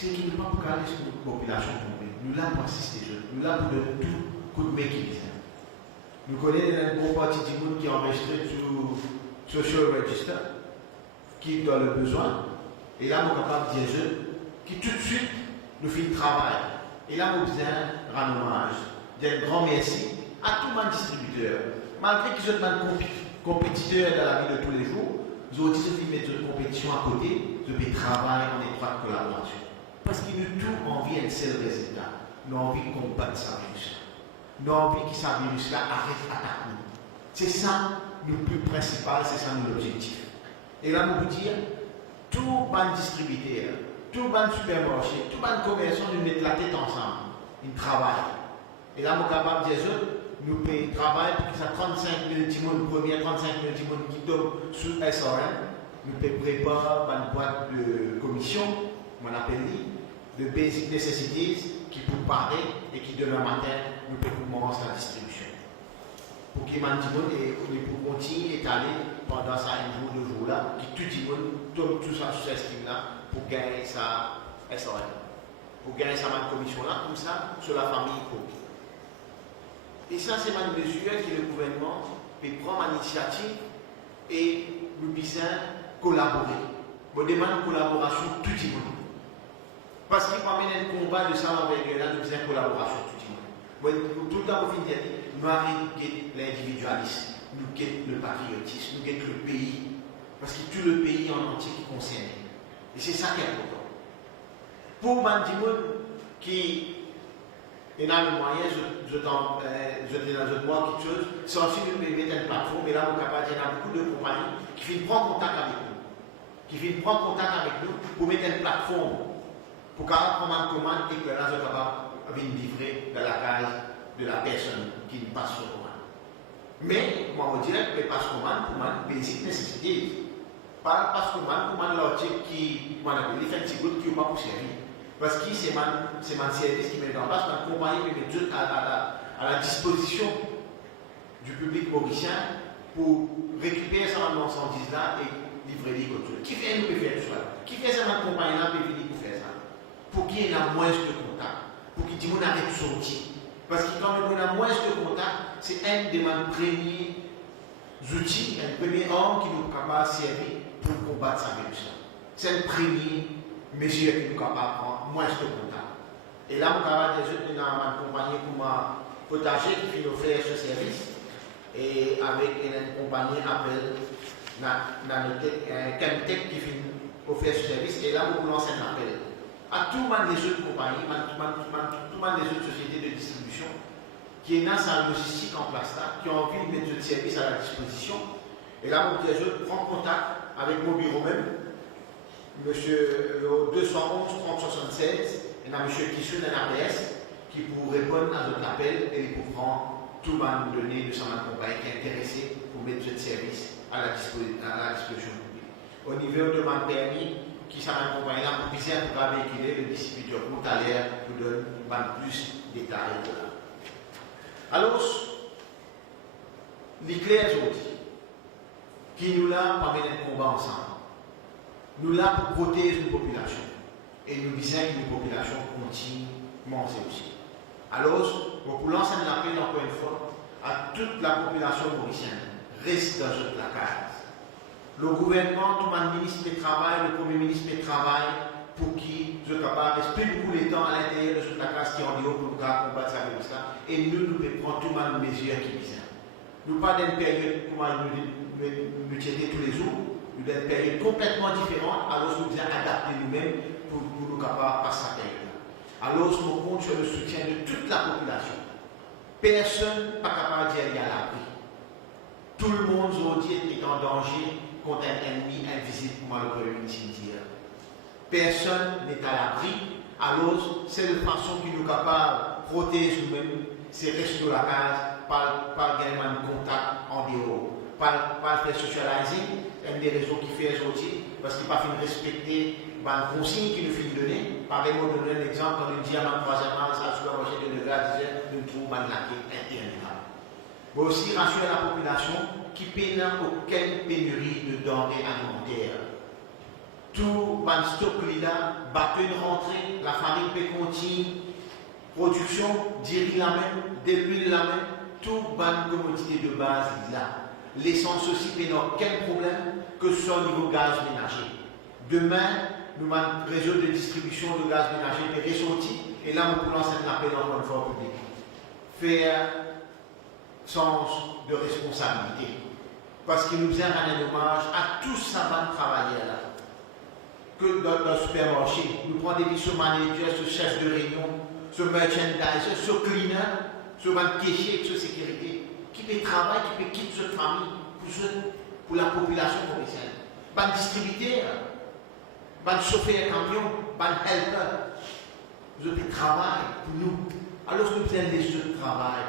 c'est qu'il ne peut pas garder sur notre population tombée. Nous là pour assister les jeunes, nous là pour donner tout coup de main qui vient. Nous connaissons une bonne partie du monde qui est enregistré sur Social Register, qui a le besoin, et là, nous sommes capables de dire jeunes, qui tout de suite nous fait le travail. Et là, nous besoin rendre hommage, dire un grand merci à tous les distributeurs. Malgré qu'ils sont compétiteurs dans la vie de tous les jours, nous avons aussi mettre une compétition à côté, de travailler en étroite collaboration. Parce qu'ils nous tous envie un seul résultat. Nous avons envie qu'on batte ça virus. Nous avons envie que ça virus là arrête d'attaquer nous. C'est ça le plus principal, c'est ça l'objectif. Et là, nous vous dire, tout les distributeurs, tout les supermarchés, tout les commerçants, nous mettent la tête ensemble. Ils travaillent. Et là, nous sommes capables de dire, nous payons travail pour que ça 35 000 timons, premier 35 000 timons qui tombent sous SRM. Nous préparer une boîte de commission, on appelle de basic necessities, qui peut parler et qui demain matin, nous pouvons commencer la distribution. Pour qu'il y ait un timon et pour continuer à étaler pendant ça un jour, 2 jours là, qui tout timon tombe tout ça sur cette scheme-là pour gagner ça SRM. Pour gagner ça commission là, comme ça, sur la famille. Et ça, c'est une mesure que le gouvernement peut prendre l'initiative et nous besoin collaborer. On demande une collaboration tout le monde. Parce qu'il va mener un combat de ça avec là, nous besoin collaboration tout le monde. Tout le temps, on finit nous arrêtons l'individualisme, nous quittons le patriotisme, nous quittons le pays. Parce que tout le pays en entier qui concerne. Et c'est ça qui est important. Pour Mandimoun qui et dans le moyen, je dis dans le mois quelque chose, c'est aussi de mettre une plateforme, et là, on est capable de dire, il y a beaucoup de compagnies qui viennent prendre contact avec nous. Qui viennent prendre contact avec nous pour mettre une plateforme, pour qu'on prenne une commande et que là, on est capable de livrer dans la case de la personne qui nous passe sur commande. Mais, moi, on dirait que passe commande pour une basic nécessité. Pas passe commande pour une logique qui, moi, on appelle fait un petit bout qui n'est pas pour servir. Parce que c'est mon service qui met en place, ma compagnie qui met tout à la disposition du public mauricien pour récupérer sa marchandise là et livrer les contrôles. Qui fait nous peut faire ça? Qui fait ça ma compagnie là peut venir pour faire ça? Pour qu'il y ait moins de contact, pour qu'il y ait arrête de sortir. Parce que quand on a moins de contact, c'est un de mes premiers outils, un premier homme qui nous est capable de servir pour combattre ça virus. C'est le premier mesure que nous sommes capables de prendre, moins de contact. Et là, nous avons des autres dans ma compagnie pour ma potager qui finit offrir ce service. Et avec une compagnie appelle Chemtech qui finit offrir ce service. Et là, nous lançons un appel à tout le monde des autres compagnies, tout le monde des autres sociétés de distribution qui est dans sa logistique en place là, qui ont envie de mettre ce service à la disposition. Et là, nous disons, prends contact avec mon bureau même. Monsieur 211 3076, il y a monsieur Kissou d'un APS qui pour répondre à notre appel et pour prendre tout le monde donné de sa compagnie qui est intéressé pour mettre ce service à la disposition publique. Au niveau de ma permis, qui s'en compagnie là pour bien pour véhiculer le distributeur pour à l'air pour donner plus de détails. Alors, les clairs outils qui nous là pour mener le combat ensemble. Nous là pour protéger une population. Et nous disons que une population continue à manger aussi. Alors, pour lancer un appel encore une fois à toute la population mauricienne, reste dans la case. Le gouvernement, tout le ministre du Travail, le Premier ministre du Travail, pour qui je suis capable de rester beaucoup de temps à l'intérieur de toute la case qui est en dehors pour nous combattre ça avec ça. Et nous pouvons prendre toutes les mesures qui visent. Nous pas d'une période comme nous tirer tous les jours. Nous avons une période complètement différente, alors nous devons adapter nous-mêmes pour nous capables de passer cette période. Alors nous comptons sur le soutien de toute la population. Personne n'est pas capable d'y aller à l'abri. Tout le monde aujourd'hui est en danger contre un ennemi invisible, comme le Premier ministre dit. Personne n'est à l'abri. Alors, c'est la façon qui nous est capable de protéger nous-mêmes, c'est rester dans la case, par gagner un contact en dehors. Pas faire socializing, une des raisons qui fait aujourd'hui, parce qu'il n'a pas fait respecter les consignes qu'il nous fait donner. Par exemple, on donne un exemple, quand on dit à ma troisième année, ça soit manger de gaz, nous trouvons un laqué interne. Mais aussi rassurer la population qui peine aucune pénurie de denrées alimentaires. tout ban stock là, bateau une rentrée, la farine peut continuer, production, diri la même, de l'huile la même, tout ban commodité de base là. L'essence aussi peut aucun problème, que ce soit au niveau gaz ménager. Demain, nous avons un réseau de distribution de gaz ménager peut ressortir, et là, nous pouvons lancer un appel en bonne forme publique. Faire sens de responsabilité. Parce qu'il nous a rendu hommage à tous ces travailleurs là. Que dans le supermarché, nous prenons des ce manager, ce chef de réunion, ce merchandiser, ce cleaner, ce caissier, ce sécurité, qui peut travailler, qui peut quitter cette famille pour la population commerciale. Ban distributeur, ban chauffeur camion, ban helper, je peux travailler pour nous. Alors nous faisons des jeux de travail.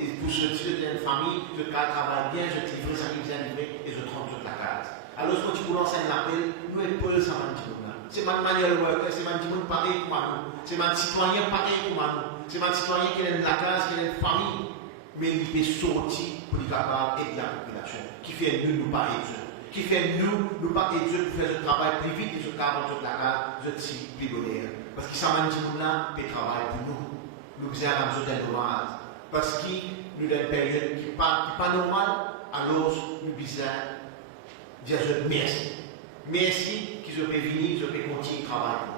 Et pour ceux qui ont une famille, je travaille bien, je livre ça qui vient livrer et je trompe toute la case. Alors quand tu lances un appel, nous épaulons ça maintenant. C'est ma manière de worker, c'est ma monde pareil comme nous. C'est ma citoyen pareil comme nous. C'est ma citoyen qui est de la case, qui est de la famille. Mais il peut sortir pour être capable d'aider la population. Qui fait nous pas aider. Qui fait nous pas aider pour faire ce travail plus vite et ce cadre toute la case, je suis plus bonheur. Parce que ça m'a dit là, peut travailler pour nous. Nous faisons un besoin de dommage. Parce que nous avons une période qui n'est pas normale, alors nous disons dire merci. Merci qu'ils ont pu venir, ils ont pu continuer de travailler.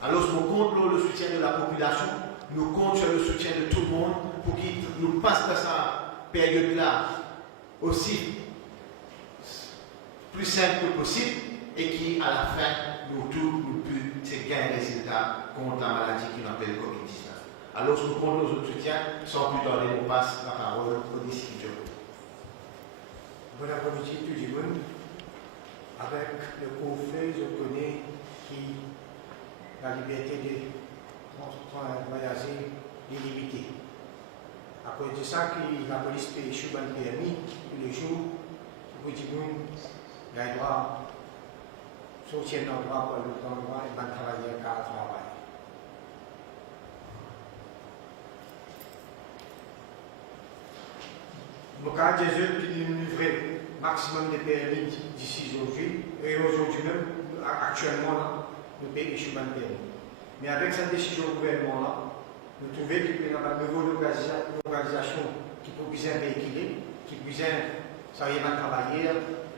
Alors nous comptons le soutien de la population, nous comptons sur le soutien de tout le monde pour qu'ils nous passent par cette période-là aussi plus simple que possible et qui, à la fin, nous puissions gagner un résultat contre la maladie qui nous appelle Covid-19. Alors, nous comptons nos soutiens, sans plus tarder, on passe la parole au décideur. Bon après-midi tout le monde. Avec le couvre-feu, je connais qui la liberté de voyager est limitée. À cause de ça, la police peut échouer un permis tous les jours. Pour tout le monde, il y a le droit, sortir dans le droit pour l'autre endroit et travailler à travail. Le cas des jeunes qui nous livrent maximum de permis d'ici aujourd'hui, et aujourd'hui même, actuellement, nous payons échouer un permis. Mais avec cette décision du gouvernement, nous trouvons qu'il y a une nouvelle organisation qui peut bien véhiculer, qui peut bien travailler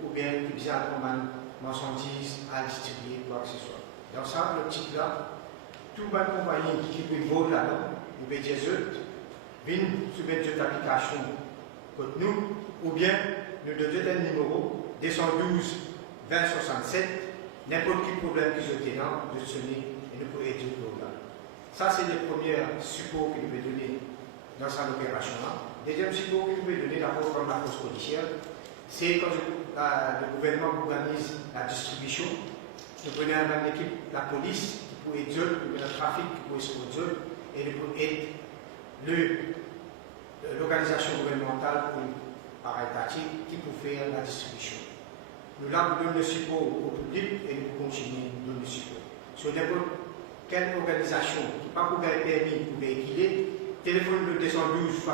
ou bien qui peut bien prendre marchandises à distribuer, quoi que ce soit. Dans ça, le petit là, toute bonne compagnie qui peut voler là-dedans, nous payons des autres, viennent soumettre cette application contre nous, ou bien nous donnons un numéro 212 2067, n'importe quel problème qu'ils ont dedans, de sonner et nous pouvons aider le problème. Ça, c'est le premier support qu'il peut donner dans cette opération-là. Deuxième support qu'il peut donner d'abord comme la force policière, c'est quand le gouvernement organise la distribution. Nous prenons une équipe, la police, qui peut aider, le trafic qui peut aider, et nous pouvons aider l'organisation gouvernementale par étatique qui peut faire la distribution. Nous donnons le support au public et nous continuons de donner le support. Sur n'importe quelle organisation qui n'a pas pour permis pour véhiculer, téléphone de 212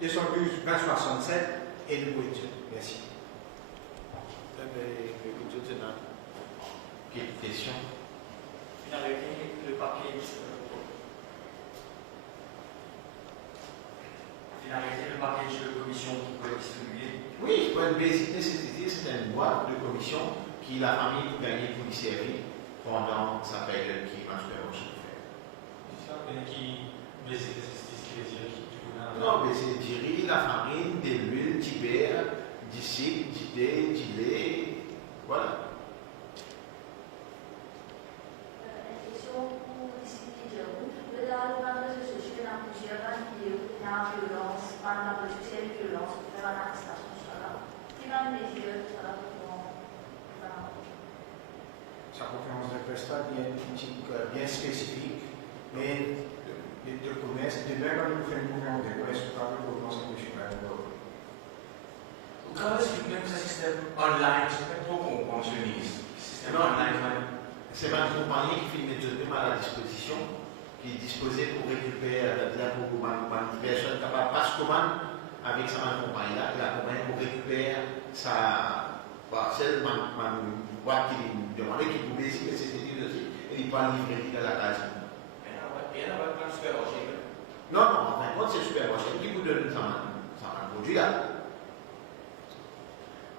2067 et nous pouvons dire. Merci. Quelle question? Finalité, le papier. Finalité, le package de commission qui peut être distribué. Oui, pour une basic nécessité, c'est une boîte de commission qui la famille peut gagner pour y servir pendant sa période qui marche bien au chiffre. C'est ça, qui basic nécessité, non, mais c'est du riz, la farine, de l'huile, du beurre, du sucre, du thé, du lait, voilà. Sa conférence de prestat bien spécifique, mais de commerce, de même quand nous faisons une conférence de presse, nous parlons de commencer à toucher par le Comment est-ce que même ce système online, je ne sais pas trop comment je le dis. Système online. C'est ma compagnie qui fait une étude à la disposition, qui est disposée pour récupérer pour une personne capable de passer commande avec sa compagnie-là, et la compagnie pour récupérer sa parcelle, boîte qui demandait qu'il pouvait essayer, mais c'était dit aussi, et il pas livré dans la case. Et là, on va prendre supermarché. Non, non, en fin de compte, c'est le supermarché qui vous donne ça produit là.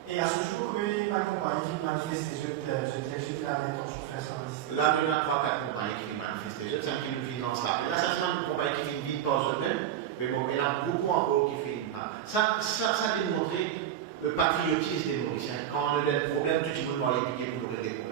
Et à ce jour, oui, ma compagnie qui manifeste je suis là avec ton chauffeur service. Là, il y a 3-4 compagnies qui manifestent, je sais qui nous financent là. Là, ça, c'est une compagnie qui ne vit pas eux-mêmes, mais bon, il y en a beaucoup encore qui filment. Ça a démontré le patriotisme des Mauriciens. Quand on a des problèmes, tout le monde va les piquer pour nous régler.